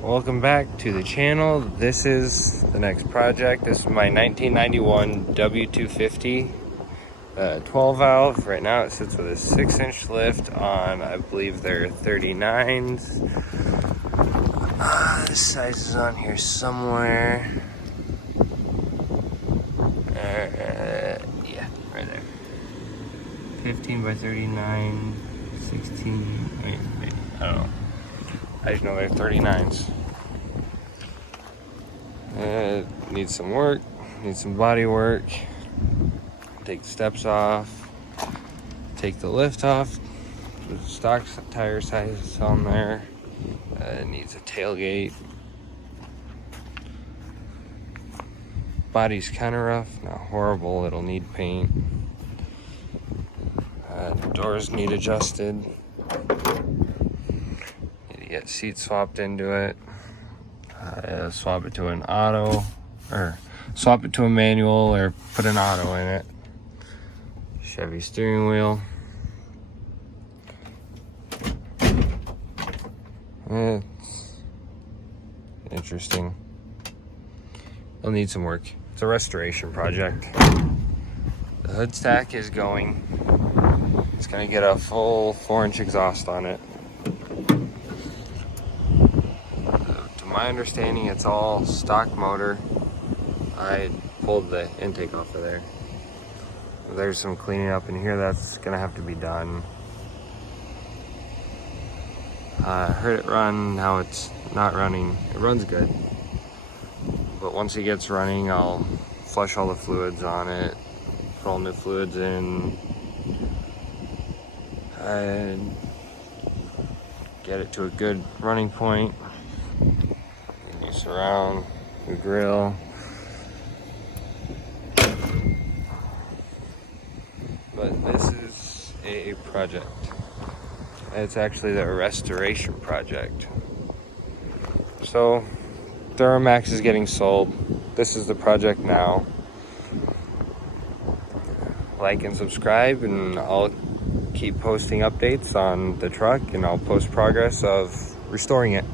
Welcome back to the channel. This is the next project. This is my 1991 W250 12 valve. Right now it sits with a 6-inch lift on, I believe they're 39s. This size is on here somewhere. Yeah, right there. 15 by 39, 16, maybe, I don't know. I just know they're 39s. Needs some work, needs some body work. Take the steps off, take the lift off. The stock tire size is on there. It needs a tailgate. Body's kind of rough, not horrible. It'll need paint. The doors need adjusted. Need to get seats swapped into it. Swap it to an auto, or swap it to a manual, or put an auto in it. Chevy steering wheel. It's interesting. It'll need some work. It's a restoration project. The hood stack is going. It's gonna get a full 4-inch exhaust on it. To my understanding, it's all stock motor. I pulled the intake off of there. There's some cleaning up in here that's gonna have to be done. I heard it run, now it's not running. It runs good. But once it gets running, I'll flush all the fluids on it, put all new fluids in, and get it to a good running point. New surround, new grill. But this is a project. It's actually the restoration project. So Duramax is getting sold. This is the project now. Like and subscribe, and I'll keep posting updates on the truck, and I'll post progress of restoring it.